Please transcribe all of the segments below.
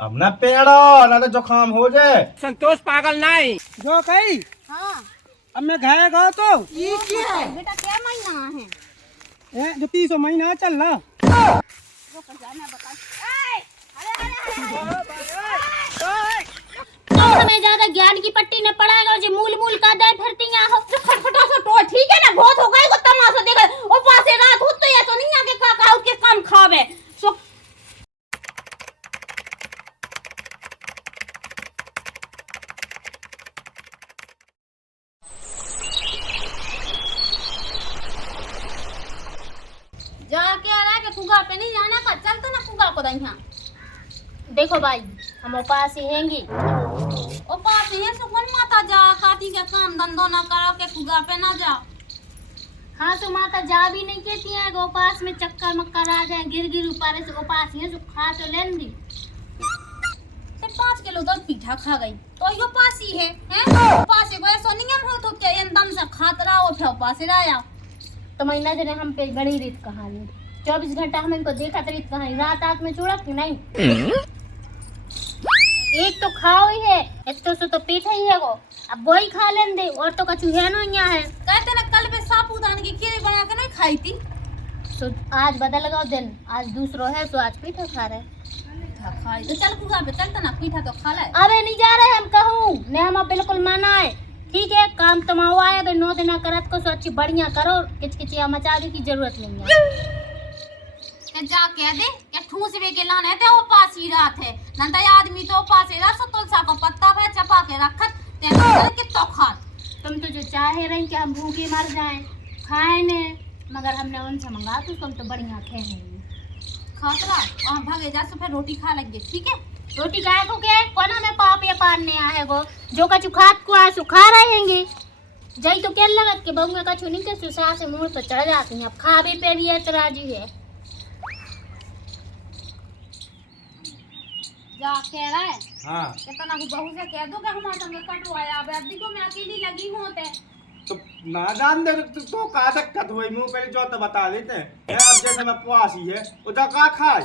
अब ना पेड़ो ना तो जुकाम हो जाए। संतोष पागल नहीं जो कही हाँ अब मैं घर गया तो ये क्या है बेटा, क्या महीना है? जो 30 महीना चल रहा। वो कर जाना बता। तो हमें ज्यादा ज्ञान की पट्टी न पड़ाएगा जो मूल मूल का दे फिरती हैं हो जो फटफटा सा तो ठीक है ना, बहुत हो गई को तमाशा देखा ओ पासे रात हो तो या तो नहीं आके का उसके काम खावे सो। जाके आ रहा है कि फुगा पे नहीं जाना का, चल तो ना फुगा को दई। देखो भाई हम उपास ही हैंगी, उपास ही है सुखन माता जा काती के काम धंधो ना करो के फुगा पे ना जाओ। हाँ तो माता जा भी नहीं कहती है कि उपास में चक्कर मक्कर आ जाए गिर गिर ऊपर से उपास ही है सो खा तो लेन दी। 5 किलो दूध पीठा खा गई तो यो उपास ही है उपास को ऐसा नियम हो तो क्या एकदम से खात रहो फिर उपास रहा। तो महीना जने हम पे बड़ी रीत कहानी 24 घंटा हम इनको देखा तो रीत कहानी रात आग में चूड़ा की नहीं। एक तो खाओ ही है, एक तो पीठा ही है वो, अब वही खा लेन दे और तो कछु है ना यहाँ है। कहते ना कल पे साबूदाने की खीर बना के नहीं खाई थी तो आज बदल गया दिन, आज दूसरो है तो आज पीठा खा रहे खाई तो चल फुगा पे चलता ना पीठा तो खा ले। अबे नहीं जा रहे हम कहूँ ने हम बिल्कुल माना है ठीक है काम तमाओ आया भाई 9 दिन करत को सो अच्छी बढ़िया करो किचकिचिया मचाने की जरूरत नहीं है। जा कह दे कि ठूसवे के लाने ते उपास ही रात है नंदा आदमी तो उपास है रात तुलसा को पत्ता पे चपा के रखत ते के तो खा। तुम तो जो चाहे रही कि हम भूखे मर जाएं खाए ने मगर हमने उनसे मंगा तो तुम तो बढ़िया थे खातरा और भागे जा सो फिर रोटी खा लगे ठीक है। रोटी खाए को के कौन हमें पाप या पारने आए वो जो कछु खात को आ सुखा रहेंगे जई तो क्या लगत के बहु में कछु नहीं के सुसा से मुंह पर चढ़ जाती हैं अब खावे पे भी है तराजी है। जा कह रहा है हाँ कितना को बहू से कह दो कि हमारे संग कटवाया अब अभी को मैं अकेली लगी हूं ते तो ना जान दे तो का दिक्कत हुई मुंह पहले जो तो बता देते हैं अब जैसे मैं उपवास ही है उधर का खाए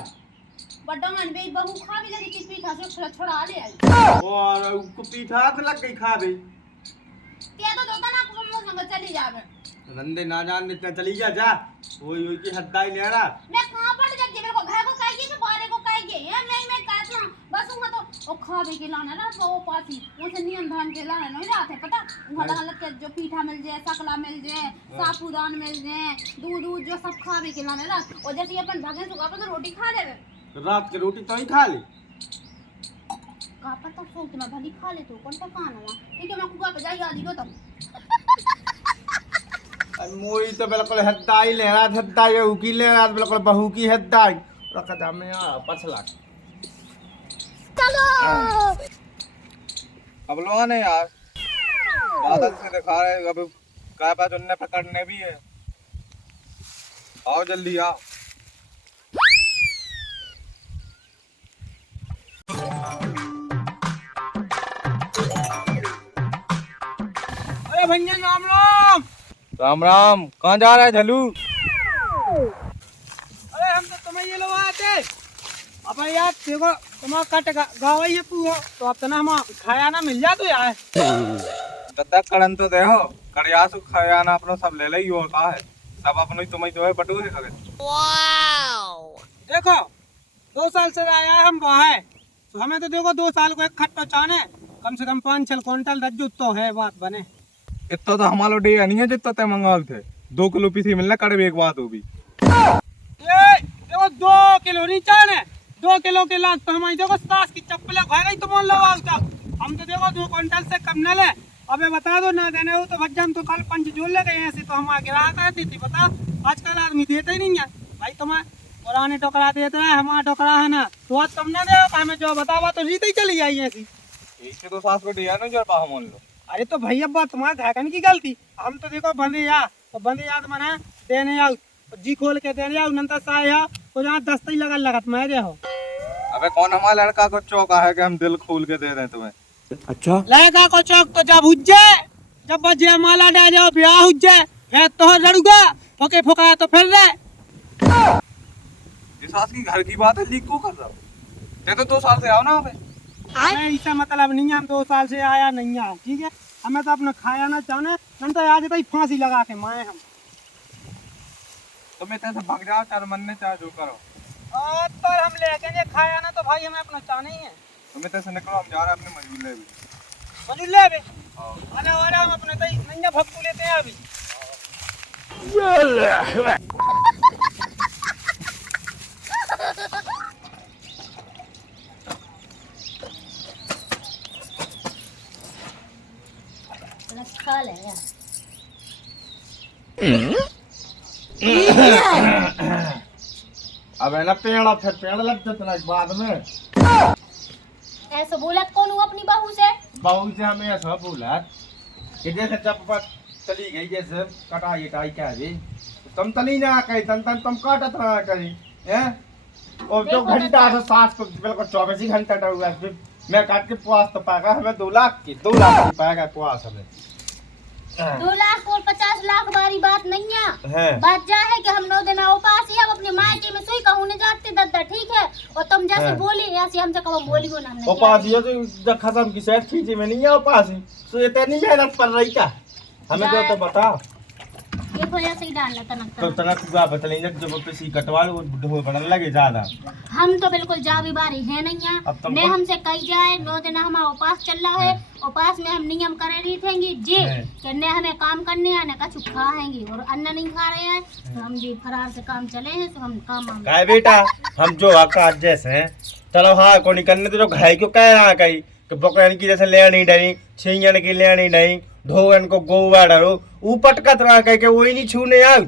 बडंगन बे बहू खा भी लगी कि पीठा से छोड़ा ले आई और उसको पीठा तो लग गई खा गई कह दो दोता ना को मुंह संग चली जावे रंदे ना जान इतना चली जा वही वही की हद्दाई ले रहा मैं कहां पड़ गई मेरे को घर को काई के बारे को काई के मैं कहता बस हूं तो ओ खावे के लाना ना वो पासी उसे नियम धर्म के लाना नहीं रहते पता उधर हालत के जो पीठा मिल जाए सकला मिल जाए साबूदान मिल जाए दूध जो सब खावे के लाना ना और जैसे अपन भागे सुगा पर तो रोटी खा लेवे रात की रोटी तो ही खा ली का पता सोच में भली खा ले तो कौन सा खाना हुआ ठीक है मैं कुआ पे जाई आदी को तो मोई तो बिल्कुल हद्दाई ले रहा हद्दाई बहू की ले रहा बिल्कुल बहू की हद्दाई रखा था मैं पछला चलो अब लोगों ने यार बादल से दिखा रहे अब काय पास उन्हें पकड़ने भी है आओ जल्दी आओ। अरे भैया राम राम। राम राम कहाँ जा रहा है झलू? अरे हम तो तुम्हें ये लोग आए थे अब यार देखो तुम्हारा कट गावा ये पूरा तो अब तना हम खाया ना मिल जा तो यार दद्दा कड़न तो दे हो कड़िया सु खाया ना अपनो सब ले ले और का है सब अपनो ही तुम्हें जो है बटूरे खगे। देखो 2 साल से आया हम वहाँ है तो हमें तो देखो 2 साल को एक खट्टो चाने कम से कम 5-6 क्विंटल दज्जू तो है बात बने इतना तो हमारा डे नहीं है जितना ते मंगाल थे 2 किलो पीसी मिलना कड़वे एक बात होगी ये देखो 2 किलो नहीं चाने 2 किलो के लाख तो हमारी देखो सास की चप्पलें खा गई तुम लोग हम तो देखो 2 क्विंटल से कम न ले अबे बता दो ना देने हो तो भज्जम तो कल 5 जोड़ ले गए ऐसे तो हम आगे रहा करती थी बता आजकल आदमी देते ही नहीं है भाई तुम्हें पुराने टोकरा देते हैं हमारा टोकरा है ना तो आज तुमने दे हमें जो बतावा तो जीते ही चली जाइए ऐसी इसके तो सास को दिया ना जर पा हम लो। अरे तो भैया बात तुम्हारे घाकन की गलती हम तो देखो बंदे या तो बंदे याद मना देने आओ जी खोल के देने आओ नंतर साय या को जहाँ दस्ती लगत मैं हो। अबे कौन हमारा लड़का को चौका है कि हम दिल खोल के दे दें तुम्हें? अच्छा लड़का को चौक तो जब हुज्जे जब बजे माला दे जाओ ब्याह हुज्जे फिर तो लड़ूगा फोके फोकाया तो फिर रे ये सास की घर की बात है लीक को कर रहा हूँ ये तो 2 साल से आओ ना अबे। नहीं इसका मतलब नहीं है हम 2 साल से आया नहीं है, ठीक है। हमें तो अपना खाया ना चाहने, हम तो आज तक फांसी लगा के माए हम। तुम इतने से भाग जाओ, चार मनने चाहे जो करो। तो हम ले जाएंगे खाया ना तो भाई हमें अपना चाहना ही है। तुम इतने से निकलो, हम जा रहे हैं अपने मजबूर ले भी। मजूर ले अभी अरे और हम अपने तो नंगा भक्कू लेते हैं अभी। खा ले यार। अब है ना पेड़, फिर पेड़ लग जाता बाद में। ऐसा बोला कौन हुआ अपनी बहू से? बहू से हमें ऐसा बोला कि जैसे चप्पट चली गई, जैसे कटाई कटाई क्या है, तुम तली ना कही तुम काटत रहा करी है। और जो घंटा था सास को बिल्कुल 24 ही घंटा हुआ, फिर मैं काट के पुआस तो पाएगा हमें 2 लाख की 2 लाख की पाएगा पुआस हमें। 2 लाख और 50 लाख बारी बात नहीं है। है। बात जा है कि हम 9 दिन उपास ही, हम अपने मायके में सुई कहूँ ने जाते दद्दा, ठीक है। और तुम जैसे बोली ऐसे हमसे कहो बोलियो ना। हमने उपास ये तो खसम की सेठ खींची में नहीं है उपास, सो ये इतनी मेहनत कर रही क्या हमें तो बताओ। ये वजह से ही डालना तनक तो तनक हुआ बतलेंगे जब पे कटवा लो ढो बनने लगे ज्यादा। हम तो बिल्कुल जा भी बारी है नहीं अब तुम ने हमसे कही जाए 9 दिन हमारा उपास चल रहा है। उपास में हम नियम करे रही थेंगी जी कि ने हमें काम करने हैं ना कछु खाएंगे, और अन्न नहीं खा रहे हैं तो हम जी फरार से काम चले हैं, तो हम काम काय बेटा हम जो आकाश जैसे हैं चलो हाँ को निकलने तो जो घाय क्यों कह रहा कहीं कि बकरन की जैसे लेनी नहीं, छिंगन की लेनी नहीं, धोवन को गोवा डरो ऊपर कतरा कह के वही नहीं छूने आओ।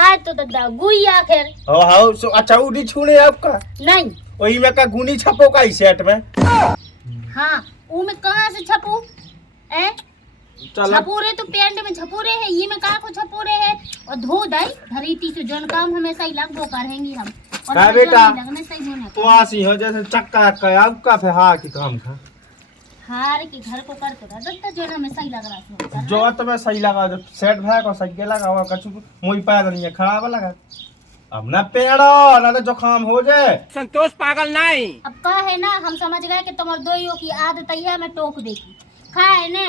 आज तो दद्दा गुई आखिर हो हाउ सो अच्छा वो नहीं छूने आपका नहीं वही में का गुनी छपो का ही सेट में। हाँ वो में कहाँ से छपू ए चल छपूरे तो पेंट में छपूरे है, ये में कहाँ को छपूरे है। और धो दाई धरीती से जोन काम हमें सही लगबो करेंगे हम। और का जो बेटा नहीं लगने सही होने तो आसी हो जैसे चक्का का आपका फिर हाँ की काम था हार के घर को कर तो दद्दा जो हमें सही लग रहा है। जो तुम्हें सही लगा जो सेट भाई को सही लगा हुआ कछु मुई पैदा नहीं है खराब लगा। अब ना पेड़ो ना तो जुकाम हो जाए। संतोष पागल नहीं। अब का है ना हम समझ गए कि तुम्हारे दोइयों की आदत है मैं टोक देगी खाए ने।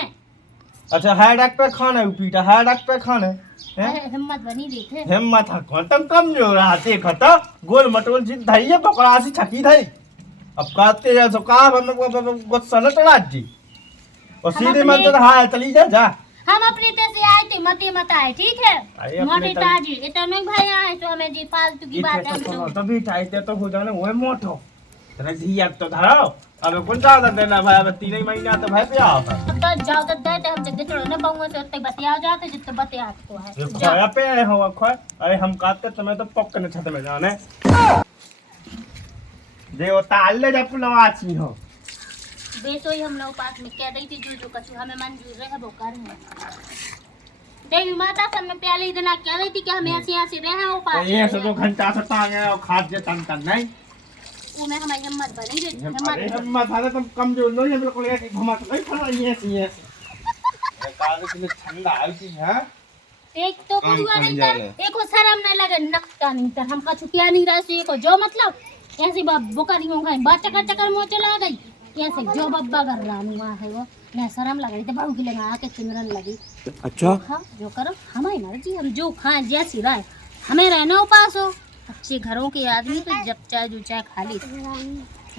अच्छा हेडेक पे खाना है पीटा हेडेक पे खाना है हिम्मत बनी देखे हिम्मत है तुम कम जो रहा देखो तो गोल मटोल जी धैर्य पकड़ा सी छकी थई। अब कहते हैं तो काम हम गुस्सा न चढ़ा जी और सीधे मन तो हाँ चली जा हम अपने से आए थे मते मत आए, ठीक है। मोटे ताजी इतना नहीं भाई आए तो हमें जी फालतू की बात है हम तो भी टाइटे तो हो जाने वो मोटो तेरा धिया तो धरो अब कौन ज्यादा देना भाई अब 3 महीना तो भाई पे आता अब जाओ तो देते हम जगह छोड़ो ना बहुओं से उतने बतिया जाते जितने बतिया को है खोया पे हो खोया। अरे हम काटते समय तो पक्के न छत में जाने जे वो ताल ले जा पुलवाची हो बेसो ही हम लोग पास में कह रही थी जो कछु हमें मंजूर रहे वो कर है। देवी माता सब में प्याली दिना कह रही थी कि हमें ऐसे रहे वो पास ये जो घंटा से टांगे और खाद जे तन तन नहीं वो में हमारी हिम्मत बनी रही हिम्मत है तुम कमजोर नहीं है बिल्कुल ये घुमा तो नहीं खड़ा ये सी काल के ठंडा है कि है एक तो बुआ नहीं कर एक को शर्म नहीं लगे नकता नहीं तर हम कछु क्या नहीं रहे से को जो मतलब ऐसी बुकारी हो गई बात चक्कर चक्कर मुंह चला गई ऐसे जो बब्बा कर रहा हूँ वहाँ है वो मैं शर्म लग रही थी बहू की लगा आके चिमरन लगी। अच्छा हाँ जो करो हमारी मर्जी हम जो खाएं जैसी राय हमें रहना उपास हो। अच्छे घरों के आदमी तो जब चाहे जो चाहे खा ली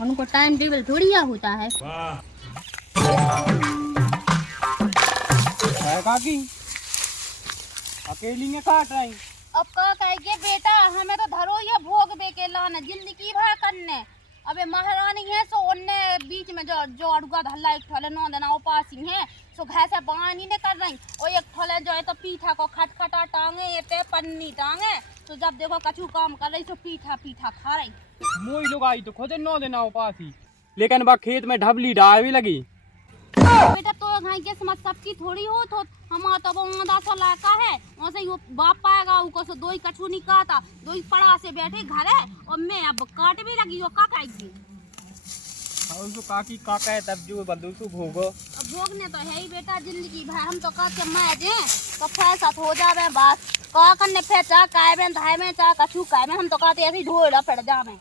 उनको टाइम टेबल थोड़ी या होता है। काकी अकेली में काट रही। अब का कहेगे बेटा हमें तो धरो ये भोग बे के लाना जिंदगी भर करने। अबे महारानी है सो उनने बीच में जो अड़ुआ धल्ला एक ठोले 9 दिन उपासी है सो घर से पानी ने कर रही और एक ठोले जो है तो पीठा को खटखटा टांगे ये पे पन्नी टांगे तो जब देखो कछु काम कर रही तो पीठा खा रही। मोई लोग आई तो खुद 9 दिन उपासी लेकिन बा खेत में ढबली डाय भी लगी। बेटा तो घाई किस्मत सबकी थोड़ी हो तो हमारा तो वो आधा सा लाका है वैसे ही वो बाप पाएगा उनको से 2 कछु नहीं काटा 2 पड़ा से बैठे घर है और मैं अब काट भी लगी हो का खाएगी। और तो काकी काका है तब जो बंदूसु भोगो अब भोगने तो है ही बेटा जिंदगी भर हम तो कहते मैं जे तो फैसा हो जावे बात का करने फे चा काय में धाय में चा कछु काय में हम तो कहते ऐसे ढोड़ा पड़ जावे।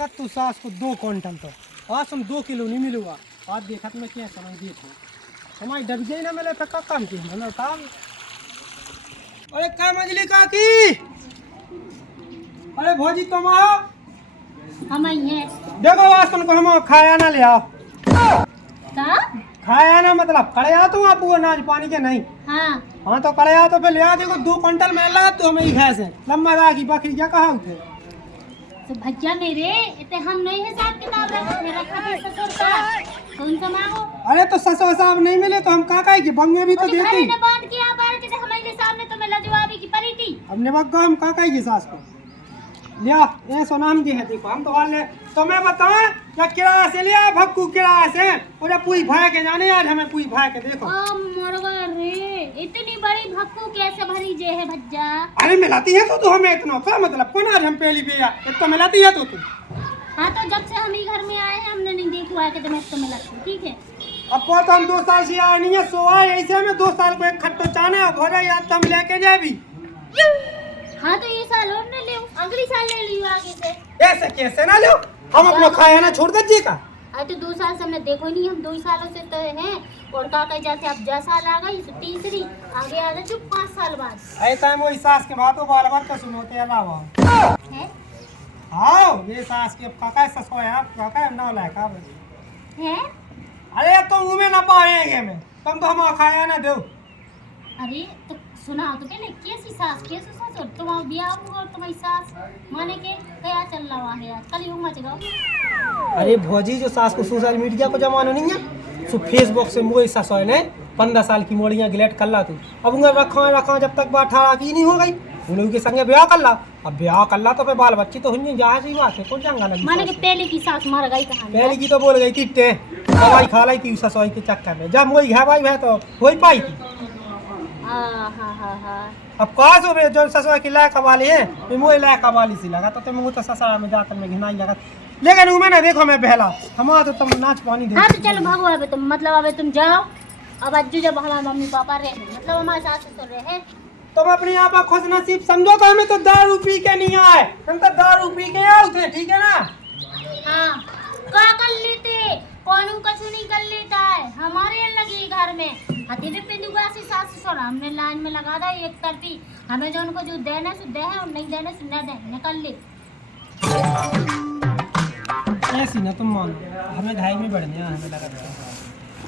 लगा तू सास को 2 क्विंटल तो आज हम 2 किलो नहीं मिलूंगा आज देखत में क्या समझ देखो हमारी डब गई ना मिले पक्का काम की मैंने बता अरे क्या मंजली काकी अरे भौजी तुम आओ हम आई हैं देखो आज तुमको हम खाया ना ले आओ का खाया ना मतलब कड़े आओ तुम आप अनाज पानी के नहीं हाँ हाँ तो कड़े आओ तो फिर ले आओ देखो 2 क्विंटल में लगा तो हमें घास है लंबा रहा की बकरी क्या कहा उठे तो भैया मेरे इतने हम नहीं हिसाब किताब रखे मेरा खाते ससुर का कौन सा मांगो अरे तो ससुर साहब नहीं मिले तो हम कहाँ की बंगे भी तो मुझे देते घर ने बांध किया बार के हमारे सामने तो मैं लजवाबी की परी थी अब ने बग्गा हम कहाँ की सास को लिया ये सोनाम जी है देखो हम तो वाले तो मैं बताऊं क्या किराया से लिया भक्कू किराया से और पूरी भाई के जाने यार हमें पूरी भाई के देखो ओ मरवा रे इतनी बड़ी भक्कू कैसे भरी जे है भज्जा अरे मिलाती है तो हमें इतना क्या मतलब कौन आज हम पहली बेया इतना मिलाती है तो तू हाँ तो जब से हम ही घर में आए हैं हमने नहीं देखा है कि तुम्हें तो मिला ठीक है अब को तो हम 2 साल से आए नहीं है सो आए ऐसे हमें 2 साल को एक खट्टो चाना घोड़ा याद तो हम लेके जाए भी हाँ तो ये साल और न ले अगली साल ले लियो आगे से ऐसे कैसे ना लो हम अपना खाया ना छोड़ दीजिए का अरे तो 2 साल से हमने देखो नहीं हम 2 सालों से तो हैं और का कह जाते अब 10 साल आ गई तो तीसरी आगे आ गए चुप 5 साल बाद ऐसा है वो सास के बातों बाल बात तो सुनोते अलावा है हाँ ये सास के काका ससो है आप काका ना लायक आप है अरे तो मुंह में ना पाएंगे में तुम तो हम खाया ना दो अरे तो सुना तो पहले कैसी सास कैसे ससुर तुम्हारा ब्याह हुआ और तुम्हारी सास माने के क्या चल रहा है यार कल यूं मच गओ अरे भौजी जो सास को सोशल मीडिया को जमाना नहीं है सो फेसबुक से मोई ससो ने 15 साल की मोड़ियां गिलेट कर ला तू अब उंगा रखा जब तक बात 18 की नहीं हो गई उन लोगों के संगे ब्याह कर ला अब ब्याह कर ला तो फिर बाल बच्ची तो हुई जहाज ही बात है कौन चंगा लगी माने के पहले की सास मर गई कहानी पहले की तो बोल गई थी टे दवाई खा लाई थी ससोई के चक्कर में जब मोई घा भाई है तो हो ही पाई थी हाँ अब कहा सो जो ससुर की लायक वाली है मोई लायक वाली सी लगा तो तुम तो ससुराल में जाकर में घिनाई लगा लेकिन उमे ना देखो मैं बहला हमारा तो तुम नाच पानी दे हाँ तो चलो भागो अबे तुम मतलब अबे तुम जाओ अब अज्जू जब हमारे मम्मी पापा रहे मतलब हमारे सास ससुर रहे तुम अपने आप खुश नसीब समझो तो हमें तो दारू पी के नहीं आए हम तो दारू पी के आए थे ठीक है ना हाँ क्या कर लेते कौन कछु नहीं कर लेता है हमारे लगी घर में हती पे पिंडुगा से सास ससुर हमने लाइन में लगा दा एक तरफी हमें जो उनको जो देना सो दे है और नहीं देना सो न दे निकल ले ऐसी ना तुम मान हमें घाई में बढ़ने हमें लगा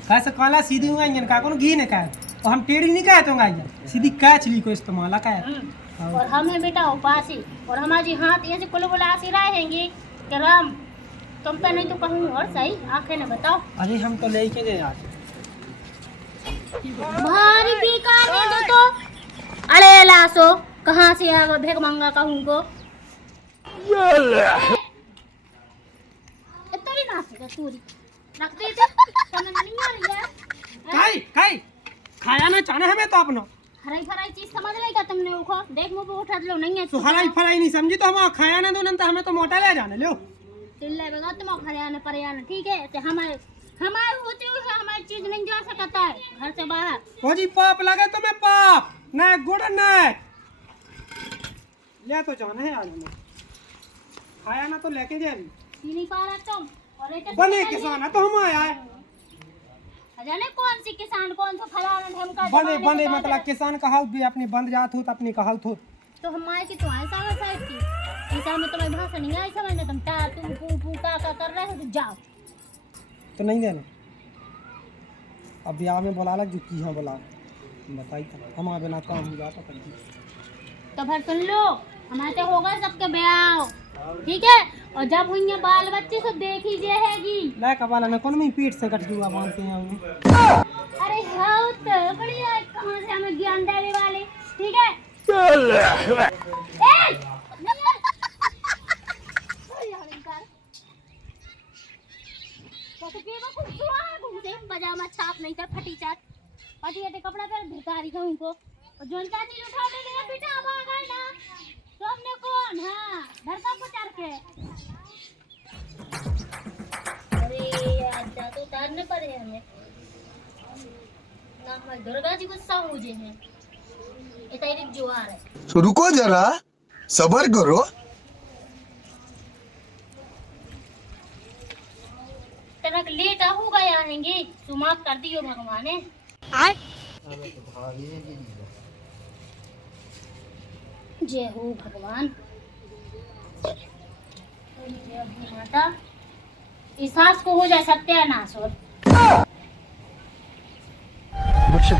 कैसे काला सीधी हुआ इंजन का कौन घी ने का और हम टेढ़ी नहीं कहते होंगे सीधी कैचली को इस्तेमाल का और हमें बेटा उपासी और हमारी हाथ ऐसे कुल बुलासी रहेंगे कि राम तुम पे नहीं तो कहूँ और सही आंखें न बताओ अरे हम तो लेके गए आज भारी बेकार है तो अरे लासो कहाँ से आ गए भेग मंगा कहूँ को इतनी नासी का चोरी रखते थे समझ नहीं आ रही है काई खाया ना चाहे हमें तो अपना हराई फराई चीज समझ लेगा तुमने उखो देख मुंह पे उठा लो नहीं है तो हराई फराई नहीं समझी तो हम खाया ना दो तो हमें तो मोटा ले जाने लो चिल्ला बेगा तुम हरियाणा परियाना ठीक है तो हमारे होते हुए हमारी चीज नहीं जा सकता है घर से बाहर फौजी पाप लगे तो मैं पाप न गुड़ न ले तो जाना है आज हमें खाया ना तो लेके जाए नहीं पा रहा तुम और एक बने किसान है तो हम आया है जाने कौन सी किसान कौन सा फलाना ढमका बने मतलब किसान का हाउस भी अपनी बंद जात हो तो अपनी का हाउस हो तो हमारे की तो ऐसा साइड की ऐसा में तुम्हें भाषा नहीं आई समझ में तुम ता तुम पू पू का कर रहे हो तो जाओ तो नहीं देना अब ब्याह में बोला लग जो की हाँ बोला बताई तो हमारे बिना काम हो जाता कर तो फिर सुन लो हमारे से होगा सबके ब्याह ठीक है और जब हुई बाल बच्चे तो देख ही जाएगी लायक वाला ना कौन में पीठ से कट जुआ बांधते हैं अरे हाँ तो बढ़िया कहाँ से हमें ज्ञान देने वाले ठीक है पजामा छाप नहीं था फटी चाट फटी हटे कपड़ा पर भिखारी कहूँ को और जोन चाची उठा ले लिया बेटा अब आ गए ना तुमने कौन हाँ धरता को चढ़ के अरे यार तो उतारने पड़े हमें ना हमारे दुर्गा जी गुस्सा हो जे हैं इतनी जुआर है तो रुको जरा सबर करो कहेंगे सुमाफ कर दियो भगवान ने। जय हो भगवान, जय हो माता। इस सास को हो जाए सत्यानाश। और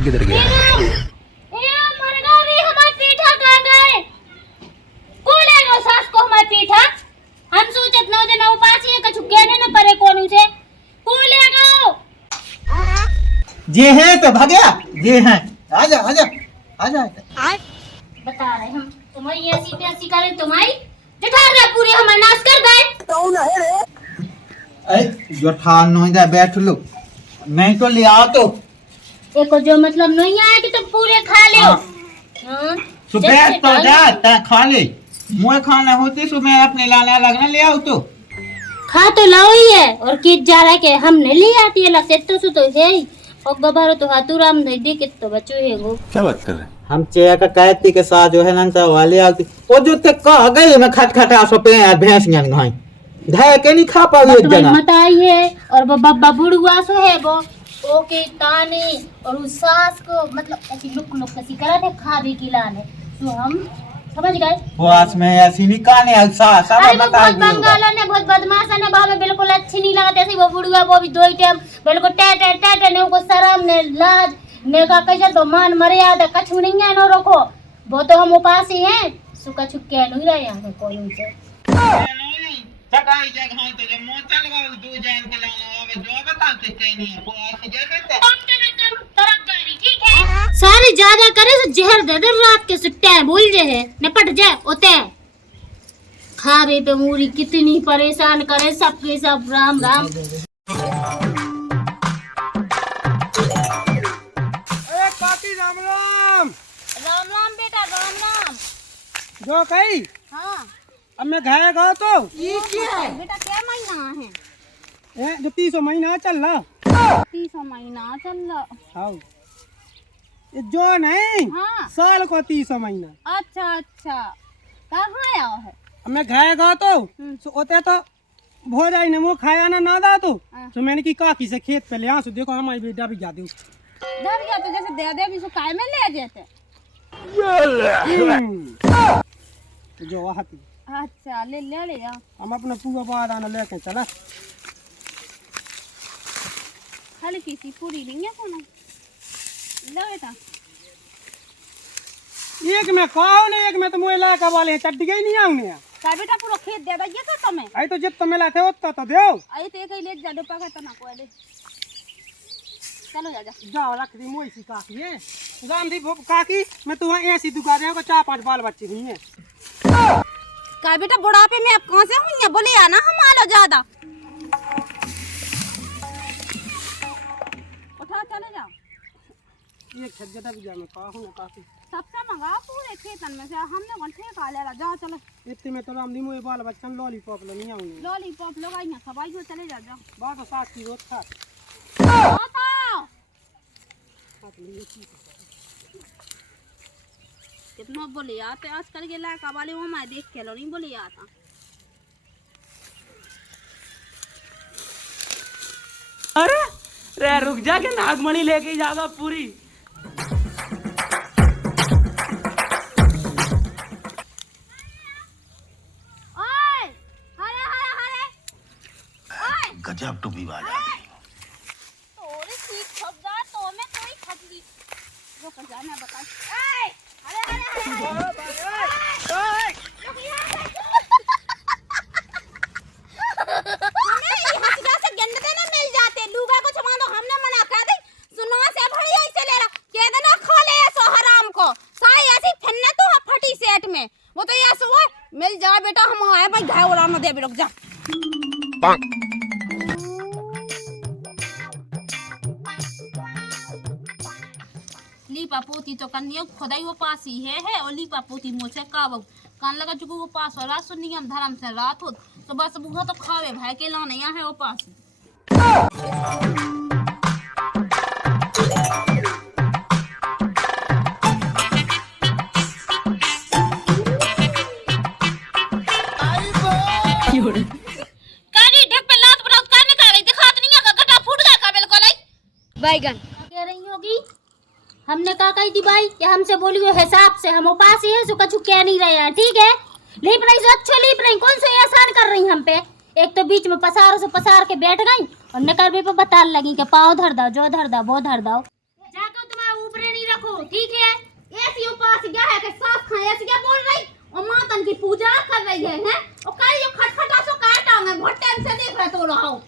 किधर गया? मरगा भी हमारे पीठा कहाँ गए? को ले गो सास को हमारे पीठा? हम सोचत नौ दिन उपास ही कछु कहने न परे कोनू से। को ले गो? जे हैं तो भाग्या, जे हैं आजा आजा आजा। बता रहे हम तुम्हारी ऐसी तैसी करें तुम्हारी जठार पूरे हमारे नाश कर गए। अरे जो ठान नहीं दे बैठ लो, नहीं तो ले आओ तो एको जो मतलब नहीं आया कि तुम पूरे खा ले। हाँ। सुबह तो जा खा ले, मुँह खाना होती सुबह अपने लाने लगना ले आओ तो खा तो लाओ ही है। और कित जा रहा के हमने ले आती है लसे तो है ही। और गबारो तो हाथुराम नहीं दे के तो बच्चों है वो। क्या बात कर रहे हैं? हम चेया का कहती के साथ जो है ना वाले आती वो जो ते कह गई मैं खटखटा सो पे भैंस ज्ञान घाई धाय के नहीं खा पाओ एक जना मत आई है। और वो बब्बा बुढ़वा सो है वो ओके ताने और उस सास को मतलब ऐसी लुक लुक कसी करा थे खा भी खिलाने तो हम समझ गए। वास में ऐसी निकाले सास सब अरे वो बता बहुत दियो बंगाला ने बहुत बदमाश है ना बाबा, बिल्कुल अच्छी नहीं लगती ऐसी वो बुढ़वा वो भी दो ही टाइम बिल्कुल टे ने को शर्म ने लाज ने का कैसे तो मान मर्यादा कछु नहीं है नो रखो। वो तो हम उपास ही हैं सु कछु कह नहीं रहे हैं कोई उनसे। चकाई जगह तो जो मोचल गो दो जान के लाना अब जो बताते कहीं नहीं है वो ऐसे जगह सारे ज्यादा करे तो जहर दे दे रात के सुट्टे भूल जे है निपट जाए ओते खावे पे मूरी कितनी परेशान करे सबके सब राम राम। अरे काकी राम राम। राम राम बेटा राम राम। जो कही हाँ अब मैं घाया गया तो ये क्या है बेटा? क्या महीना है? जो 300 महीना चल रहा 30 महीना चल रहा। हाँ ये जो नहीं हाँ साल को 300 महीना। अच्छा अच्छा कहाँ आया है? अब मैं घाया गया तो ओते तो भो जाए ना वो खाया ना दा तो तो मैंने की काकी से खेत पे ले आ सो देखो हमारी बेटा भी जाती डर गया तो जैसे दे दे भी सो काय में ले जाते। जो आती अच्छा ले ले ले आ। हम अपना पूरा बादाना लेके चला। हल्की सी पूरी नहीं है सोना ले बेटा। एक में कहो नहीं एक में तो मुझे इलाका वाले चट्टी गई नहीं आऊंगे का बेटा पूरा खेत दे दइए तो तुम्हें। आई तो जितना मिला थे उतना तो दो आई ते कहीं ले जा दो पका तना को ले चलो जा जा जाओ रख दी मोई सी काकी है गांधी काकी मैं तुम्हें ऐसी दुका दे को 4-5 बाल बच्चे नहीं है। का बेटा बुढ़ापे में अब कहां से हुई है? बोले आना हम आलो ज्यादा उठा चले जाओ। एक छज्जा भी जा मैं कहूं काकी सबसे मंगा पूरे खेतन में से हमने कौन ठेका ले रहा। जाओ चलो इतने में तो रामदी मुझे बाल बच्चन लॉलीपॉप ले नहीं आऊंगे लॉलीपॉप लगाई ना खबाई हो चले जा जाओ। बात तो साथ की रोज खा कितना बोले आते आजकल के इलाका वाले वो मैं देख के लो नहीं बोले आता। अरे रे रुक जा के नागमणि लेके जाएगा पूरी। ओए हरे हरे हरे ओए गजब टूपी बाज आती है। तोरे ठीक खप जा तो मैं कोई खपली वो कर जाना बता। ओए हरे हरे हरे ओए हमें यहाँ से गंदे ना मिल जाते लूगा को छमा दो हमने मना कर दी। सुनो से भड़ी ऐसे ले रहा कह देना खा ले सो हराम को साई ऐसी फन्ना तो फटी सेट में वो तो ऐसे वो मिल जा बेटा हम आए भाई घाय उड़ाना दे भी रुक जा। लीपा पोती तो कन्या खुदाई वो पास ही है और लीपा पोती मोचे काबू कान लगा चुको वो पास और रात सुनिए हम धर्म से रात हो तो बस बुआ तो खावे भाई के लाने यहाँ है वो पास। कानी ढक पे लात बरात काने का गई दिखात नहीं है गड्ढा फूट गया का बिल्कुल बैगन कह रही होगी। हमने कहा कही थी भाई कि हमसे बोलियो हिसाब से, हम उपास ही है सो कछु कह नहीं रहे हैं, ठीक है। लीप रही सो अच्छो लीप रही, कौन सा एहसान कर रही हम पे। एक तो बीच में पसार के बैठ गई और नकरबे पे बता लगी कि पाँव धर दो, जो धर दो वो धर दो। जाकर तुम्हारा ऊपर नहीं रखो, ठीक है। ऐसी उपास क्या है कि सास खाए, ऐसी क्या बोल रही और मातन की पूजा कर रही है, हैं? और कहीं जो खटखटा सो काटांगे, बहुत टाइम से देख रहे तो रहा हूँ।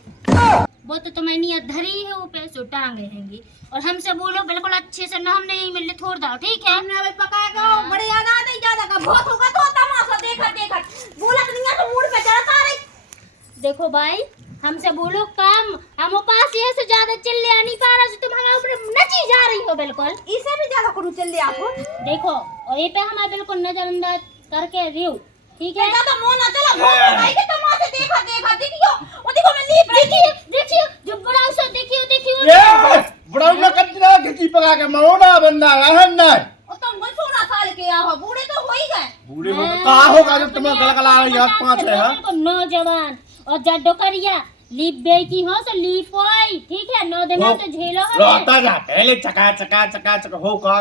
वो तो तुम्हें नियत धरी है, वो पैसे टांगे हैंगी। और हमसे बोलो बिल्कुल अच्छे से, ना हमने यही मिलने थोड़ दो, ठीक है। हमने अभी पकाएगा, बड़े याद आते ही ज्यादा का बहुत होगा तो तमाशा देखा बोला नहीं है तो मूड पे चढ़ता रही। देखो भाई हमसे बोलो काम, हम उपास ये से ज्यादा चिल्ले नहीं पा रहे, तुम हमारे ऊपर नची जा रही हो बिल्कुल। इससे भी ज्यादा करूँ चल आपको। देखो और ये पे हमारे बिल्कुल नजरअंदाज करके रियो, ठीक है। ज्यादा मोना चला भूल गई कि तमाशा देखा देखियो वो देखो मैं लीप रही देखियो जो बड़ा सो देखियो ये बड़ा ना कतना खिची पका के मरोना बंदा रहन ना। और तुम कोई 16 साल के हो, बूढ़े तो हो ही गए। बूढ़े हो का होगा जब तुम्हें गलगला रही है 5 है। बिल्कुल नौजवान और जड्डो करिया लीप बेची हो तो लीप होई, ठीक है। 9 दिन तो झेलो है। रोता जा पहले चका हो का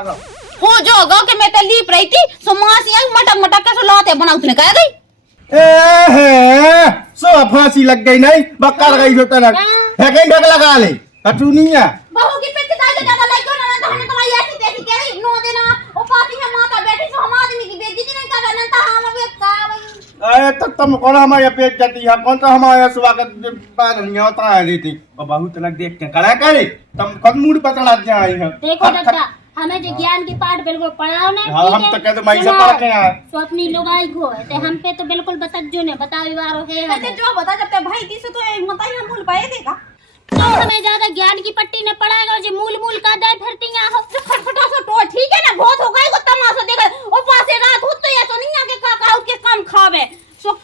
हो जो गो के मैं तो लीप रही थी सो मासी आई मटक के सुलाते बना उसने कह गई ए सो फांसी लग गई नहीं बक्कर गई जो तनक है कहीं ढक लगा ले हटूनिया बहू की पिट का ज्यादा लग गयो ना, हमने तुम्हारी ऐसी तैसी कह रही 9 दिन ओ पाती है माता बैठी सो हम आदमी की बेइज्जती नहीं कर रहे, ना हम अब का भाई। अरे तो तुम कौन हमारे पेट जाती है, कौन सा हमारे स्वागत बाद नहीं होता है रीति और बहुत लग देख के करा करे तुम कौन मूड पकड़ा जाए है। देखो दादा हमें जो ज्ञान की पाठ बिल्कुल पढ़ाओ ना, हाँ, ठीक हम है? तो कहते मैं से पढ़ के आए तो अपनी लुगाई को है तो हम पे तो बिल्कुल बतज्जो ने बतावे वारो है कहते जो बता जब तक भाई दी से तो मत ही हम भूल पाए देगा। तो हमें ज्यादा ज्ञान की पट्टी ने पढ़ाएगा जो मूल का दे फिरती हो जो खटखटा सो तो ठीक है ना, बहुत हो गई को तमाशा देखा और पासे रात होते है तो नहीं आके का के काम खावे सो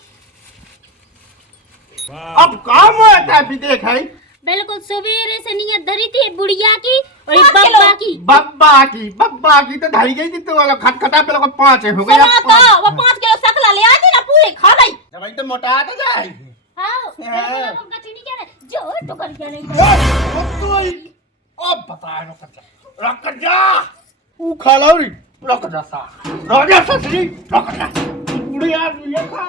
अब काम होता है भी देख है बिल्कुल सवेरे से नियत धरी थी बुढ़िया की और ये 5 किलो। बब्बा की तो ढाई गई थी तो खटखटा पे लोग 5 हो गया सुना तो वो 5 किलो सकला ले आती ना पूरी खा गई। जब तो मोटा तो जाए हां देखो हम कछु नहीं कह रहे जो तो कर क्या नहीं अब बता रख जा ऊ खा लो री रख जा सा रख जा ससरी रख जा बुढ़िया ये खा